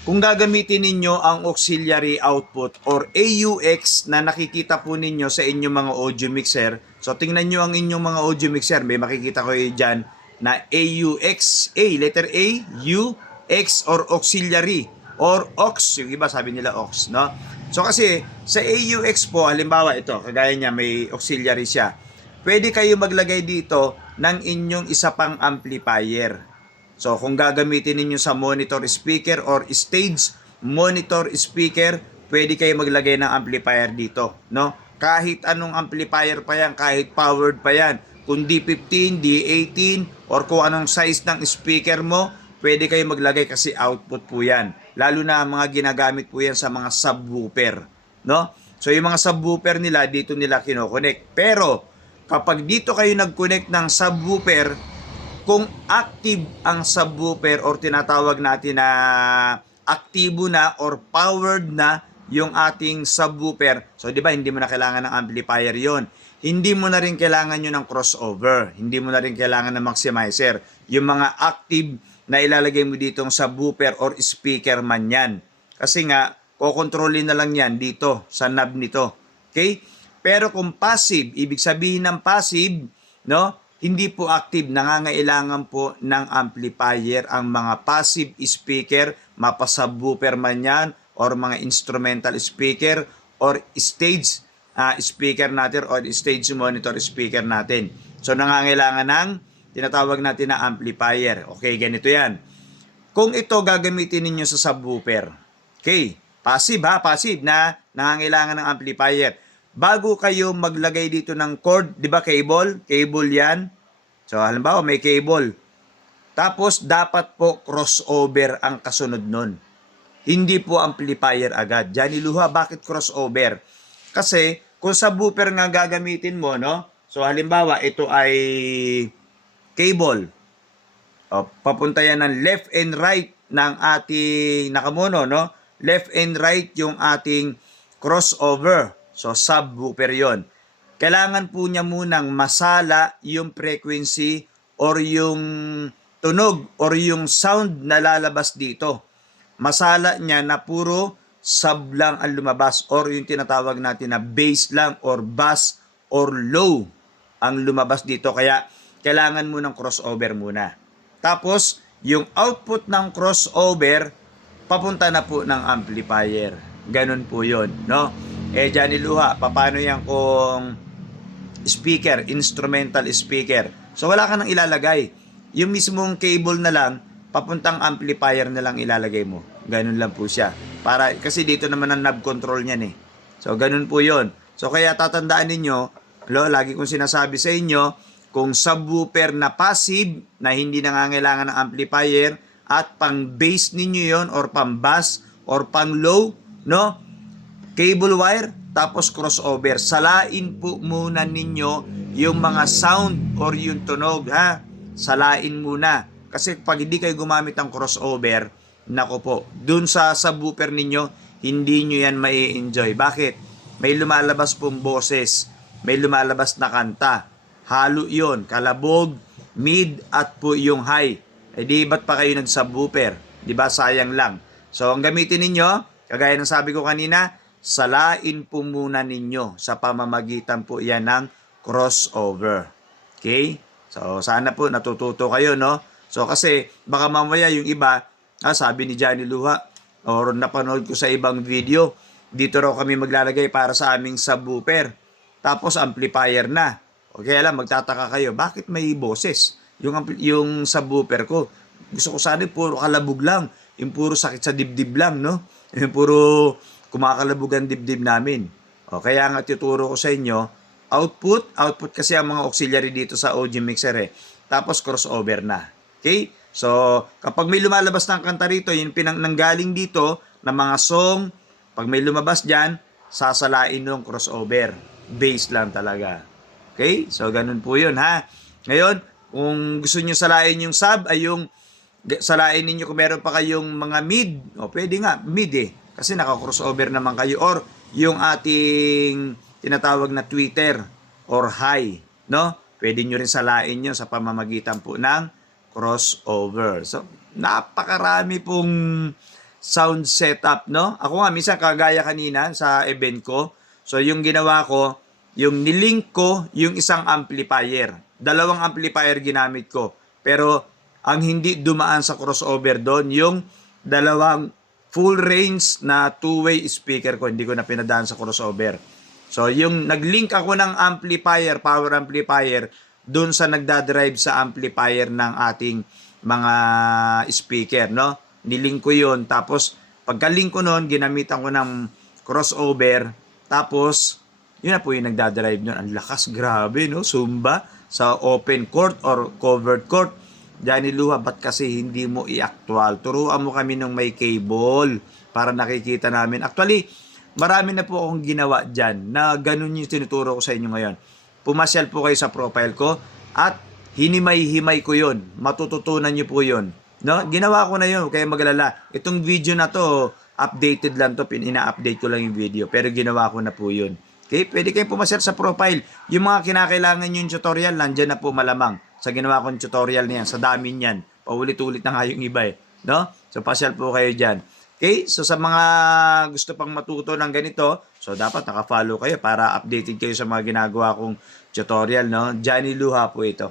Kung gagamitin ninyo ang auxiliary output or AUX na nakikita po ninyo sa inyong mga audio mixer, so tingnan nyo ang inyong mga audio mixer, may makikita ko dyan na AUX, letter A, U, X or auxiliary or aux, yung iba sabi nila aux, no? So kasi sa AUX po, halimbawa ito, kagaya niya may auxiliary siya, pwede kayo maglagay dito ng inyong isa pang amplifier. So kung gagamitin ninyo sa monitor speaker or stage monitor speaker, pwede kayo maglagay ng amplifier dito, no? Kahit anong amplifier pa yan, kahit powered pa yan. Kung D15, D18 or kung anong size ng speaker mo, pwede kayo maglagay kasi output po yan. Lalo na mga ginagamit po yan sa mga subwoofer, no? So yung mga subwoofer nila dito nila kino-connect. Pero kapag dito kayo nag-connect ng subwoofer, kung active ang subwoofer or tinatawag natin na aktibo na or powered na yung ating subwoofer, so di ba hindi mo na kailangan ng amplifier yon. Hindi mo na rin kailangan yun ng crossover. Hindi mo na rin kailangan ng maximizer. Yung mga active na ilalagay mo dito ng subwoofer or speaker man yan. Kasi nga, kokontrolin na lang yan dito sa knob nito. Okay? Pero kung passive, ibig sabihin ng passive, no? Hindi po active, nangangailangan po ng amplifier ang mga passive speaker, mapa-subwoofer man yan, or mga instrumental speaker, or stage speaker natin, or stage monitor speaker natin. So, nangangailangan ng tinatawag natin na amplifier. Okay, ganito yan. Kung ito gagamitin ninyo sa subwoofer, okay, passive passive na nangangailangan ng amplifier. Bago kayo maglagay dito ng cord, di ba cable? Cable yan. So, halimbawa may cable. Tapos, dapat po crossover ang kasunod nun. Hindi po amplifier agad. Johnny Luha, bakit crossover? Kasi, kung subwoofer nga gagamitin mo, no? So, halimbawa, ito ay cable. O, papunta yan ng left and right ng ating nakamono, no? Left and right yung ating crossover. So, subwoofer yon. Kailangan po niya munang masala yung frequency or yung tunog or yung sound na lalabas dito. Masala niya na puro sub lang ang lumabas or yung tinatawag natin na bass lang or bass or low ang lumabas dito. Kaya, kailangan mo ng crossover muna. Tapos, yung output ng crossover, papunta na po ng amplifier. Ganun po yon, no? Johnny Luha, paano yan kung speaker, instrumental speaker? So, wala ka nang ilalagay. Yung mismong cable na lang, papuntang amplifier na lang ilalagay mo. Ganun lang po siya. Kasi dito naman ang knob control niyan eh. So, ganun po yon. So, kaya tatandaan ninyo, lagi kong sinasabi sa inyo, kung subwoofer na passive, na hindi nangangailangan ng amplifier, at pang bass ninyo yon or pang bass, or pang low, no? Cable wire, tapos crossover. Salain po muna ninyo yung mga sound or yung tunog, ha? Salain muna. Kasi pag hindi kayo gumamit ng crossover, nako po, dun sa subwoofer ninyo, hindi nyo yan mai-enjoy. Bakit? May lumalabas pong boses, may lumalabas na kanta. Halo yon, kalabog, mid, at po yung high. Di ba't pa kayo nag-subwoofer? Di ba? Sayang lang. So, ang gamitin ninyo, kagaya ng sabi ko kanina, salain po muna ninyo sa pamamagitan po yan ng crossover. Okay? So, sana po natututo kayo, no? So, kasi baka mamaya yung iba, sabi ni Johnny Luha, or napanood ko sa ibang video, dito raw kami maglalagay para sa aming subwoofer. Tapos, amplifier na. Okay, alam, magtataka kayo, bakit may boses? Yung subwoofer ko, gusto ko sana puro kalabog lang. Yung puro sakit sa dibdib lang, no? Yung puro kumakalabog ang dibdib namin. O, kaya nga tuturo ko sa inyo, output kasi ang mga auxiliary dito sa audio mixer eh. Tapos crossover na. Okay? So, kapag may lumalabas ng kanta rito, yung nanggaling dito na mga song, pag may lumabas dyan, sasalain ng crossover. Bass lang talaga. Okay? So, ganun po yun, ha? Ngayon, kung gusto nyo salain yung sub, ay yung salain ninyo kung meron pa kayong mga mid, pwede nga, mid eh. Kasi naka-crossover naman kayo. Or yung ating tinatawag na tweeter or high, no? Pwede nyo rin salain nyo sa pamamagitan po ng crossover. So, napakarami pong sound setup, no? Ako nga, minsan kagaya kanina sa event ko, so yung ginawa ko, yung nilink ko yung isang amplifier. Dalawang amplifier ginamit ko. Pero ang hindi dumaan sa crossover doon, yung dalawang full range na two-way speaker ko, hindi ko na pinadaan sa crossover. So, yung nag-link ako ng amplifier, power amplifier, doon sa nagdadrive sa amplifier ng ating mga speaker, no? Nilink ko yun. Tapos, pagka-link ko noon, ginamitan ko ng crossover. Tapos, yun na po yung nagdadrive nun. Ang lakas, grabe, no? Zumba sa open court or covered court. Johnny Luha, ba't kasi hindi mo i-actual? Turuan mo kami ng may cable para nakikita namin. Actually, marami na po akong ginawa dyan na ganun yung tinuturo ko sa inyo ngayon. Pumasyal po kayo sa profile ko at hinimay-himay ko yun. Matututunan nyo po yun. No? Ginawa ko na yun, kaya magalala. Itong video na to, updated lang to, ina-update ko lang yung video. Pero ginawa ko na po yun. Okay? Pwede kayong pumasyal sa profile. Yung mga kinakailangan yung tutorial, nandyan na po malamang. Sa ginawa kong tutorial na yan, sa dami niyan. Paulit-ulit na nga yung iba eh. No? So, pasyal po kayo dyan. Okay? So, sa mga gusto pang matuto ng ganito, so, dapat naka-follow kayo para updated kayo sa mga ginagawa kong tutorial, no? Johnny Luha po ito.